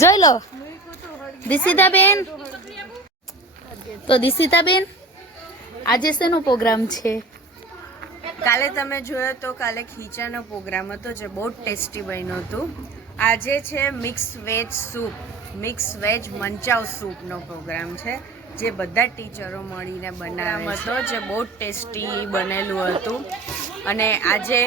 જોઈ લો દિશિતાબેન. તો દિશિતાબેન આજે શેનો પ્રોગ્રામ છે? કાલે તમે જોયો તો કાલે ખીચાનો પ્રોગ્રામ હતો જે બહુ ટેસ્ટી બન્યો હતું. આજે છે mix veg soup, mix veg manchow સૂપનો પ્રોગ્રામ છે જે બધા ટીચરો મળીને બનાવ્યો હતો, જે બહુ ટેસ્ટી બનેલું હતું. અને આજે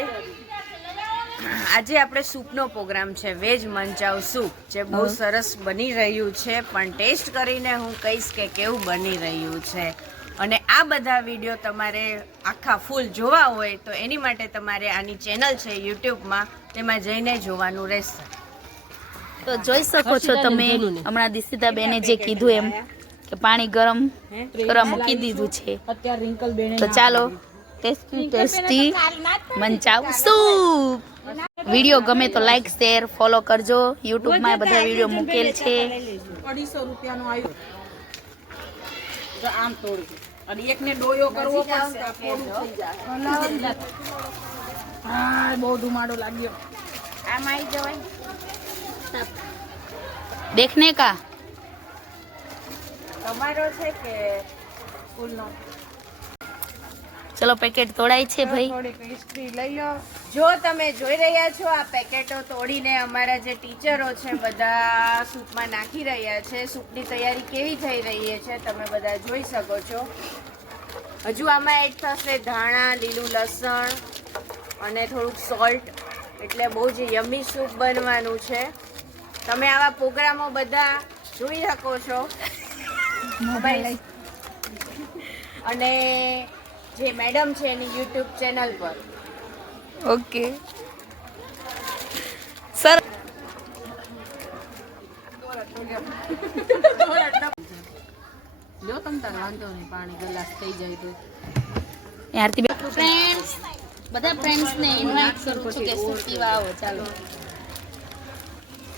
આપણે સૂપનો પ્રોગ્રામ છે વેજ મંચાવ સૂપ, જે બહુ સરસ બની રહ્યું છે. પણ ટેસ્ટ કરીને હું કહીશ કે કેવું બની રહ્યું છે. અને આ બધા વિડીયો તમારે આખા ફૂલ જોવા હોય તો એની માટે તમારે આની ચેનલ છે યુટ્યુબમાં, તેમાં જઈને જોવાનું રહેશે. તો જોઈ શકો છો તમે હમણાં દિશિતાબેને જે કીધું એમ કે પાણી ગરમ કરવા મૂકી દીધું છે. તો ચાલો tasty tasty manchow soup. Video ગમે તો લાઈક શેર ફોલો કરજો. યુટ્યુબમાં બધા વિડીયો મૂકેલ છે. 250 રૂપિયાનો આવ્યો. આમ તોડજો અને એકને ડોયો કરવો પડશે. આ પોડું થઈ જાય. હા બહુ ધુમાડો લાગ્યો. આમાં આવી જવાય. દેખને કા તમારો છે કે સ્કૂલનો? ચલો પેકેટ તોડાય છે ભાઈ. જો તમે જોઈ રહ્યા છો આ પેકેટો તોડીને અમારા જે ટીચરો છે બધા સૂપમાં નાખી રહ્યા છે. સૂપની તૈયારી કેવી થઈ રહી છે તમે બધા જોઈ શકો છો. હજુ આમાં એડ થશે ધાણા, લીલું લસણ અને થોડુંક સોલ્ટ, એટલે બહુ જ યમી સૂપ બનવાનું છે. તમે આવા પ્રોગ્રામો બધા જોઈ શકો છો. અને જે મેડમ છે એની યુટ્યુબ ચેનલ પર. ઓકે સર લ્યો તમ તાર વાંધો નહીં, પાણી ગ્લાસ થઈ જાય તો. યારથી ફ્રેન્ડ્સ બધા ફ્રેન્ડ્સને ઇન્વાઇટ કરું છું કે સૂપ પીવા આવો. ચાલો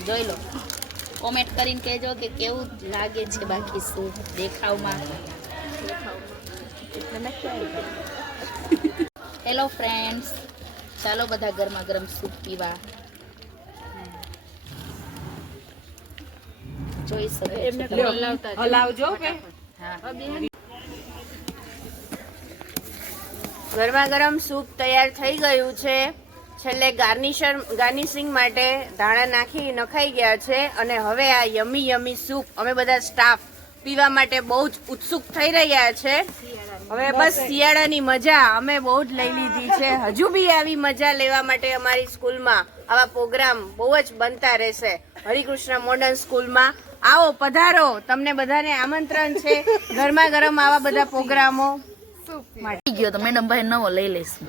જોઈ લો, કોમેન્ટ કરીને કહેજો કે કેવું લાગે છે બાકી સૂપ દેખાવમાં. હેલો ફ્રેન્ડ્સ, ચાલો બધા ગરમા ગરમ સૂપ પીવા. જોઈ શકો હલાવજો કે ગરમા ગરમ સૂપ તૈયાર થઈ ગયું છે. છેલ્લે ગાર્નિશિંગ માટે ધાણા નખાઈ ગયા છે. અને હવે આ યમી યમી સૂપ અમે બધા સ્ટાફ પીવા માટે બહુ જ ઉત્સુક થઈ રહ્યા છે. હવે બસ શિયાળાની મજા અમે બહુ જ લઈ લીધી છે. હજુ બી આવી મજા લેવા માટે અમારી સ્કૂલમાં આવા પ્રોગ્રામ બહુ જ બનતા રહેશે. હરિકૃષ્ણ મોડર્ન સ્કૂલમાં આવો, પધારો, તમને બધાને આમંત્રણ છે. ગરમા ગરમ આવા બધા પ્રોગ્રામો માટે ગયો તો મેડમ ભાઈ નવો લઈ લઈશું.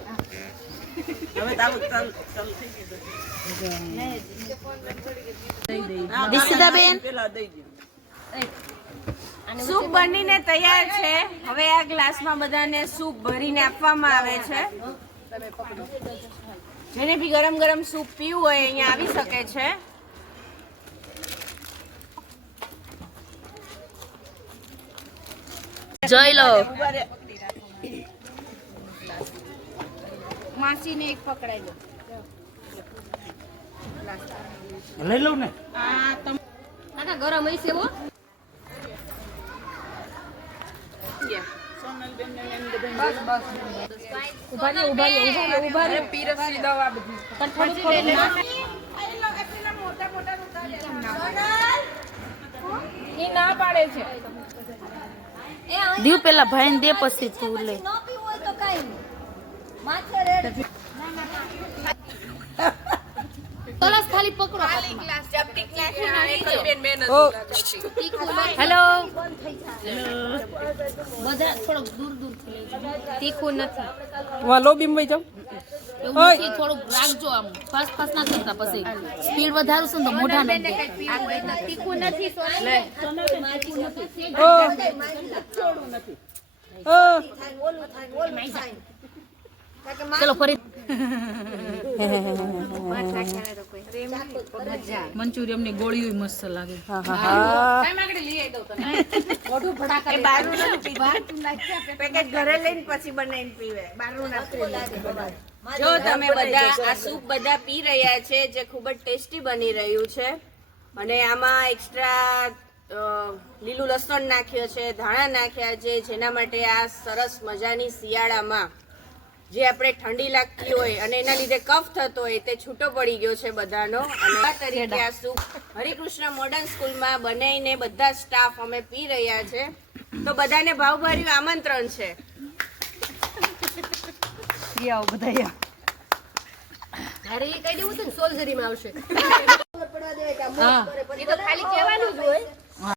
દિશિતાબેન સૂપ બનીને તૈયાર છે. હવે આ ગ્લાસમાં બધાને સૂપ ભરીને આપવામાં આવે છે. જેને બી ગરમ ગરમ સૂપ પીવું હોય અહીંયા આવી શકે છે. જોઈ લો માસીને એક પકડાઈ લો. લઈ લઉં ને. ગરમ હઈ છે હો. ના પાડે છે. દીવ પેલા ભાઈ ને દે પછી તું લે. તરસ ખાલી પકડો. હેલો, બધા થોડુંક દૂર દૂર થી તીખું નથી. લોબીમાં વઈ જાવ. એવું નથી, થોડુંક રાખજો. આમ ફાસ્ટ ફાસ્ટ ના કરતા, પછી સ્પીડ વધારું છું તો મોઢા ન તીખું નથી. ચલો ફરી મંચુરિયમ ની ગોળીઓ મસ્ત લાગે. એ બહારનું નથી પીવા. પેકેટ ઘરે લઈને પછી બનાવીને પીવે. બહારનું નથી પીવું. જો તમે બધા આ સૂપ બધા પી રહ્યા છે, જે ખૂબ જ ટેસ્ટી બની રહ્યું છે, અને આમાં એક્સ્ટ્રા લીલું લસણ નાખ્યું છે, ધાણા નાખ્યા છે, જેના માટે આ સરસ મજાની શિયાળામાં જે આપણે ઠંડી લાગતી હોય અને એના લીધે કફ થતો હોય તે છૂટો પડી ગયો છે બધાનો. અને આ તરીકે આ સૂપ હરિકૃષ્ણ મોડર્ન સ્કૂલમાં બનાવીને બધા સ્ટાફ અમે પી રહ્યા છે. તો બધાને ભાવભર્યું આમંત્રણ છે. હા. એ તો ખાલી કહેવાનું જ હોય.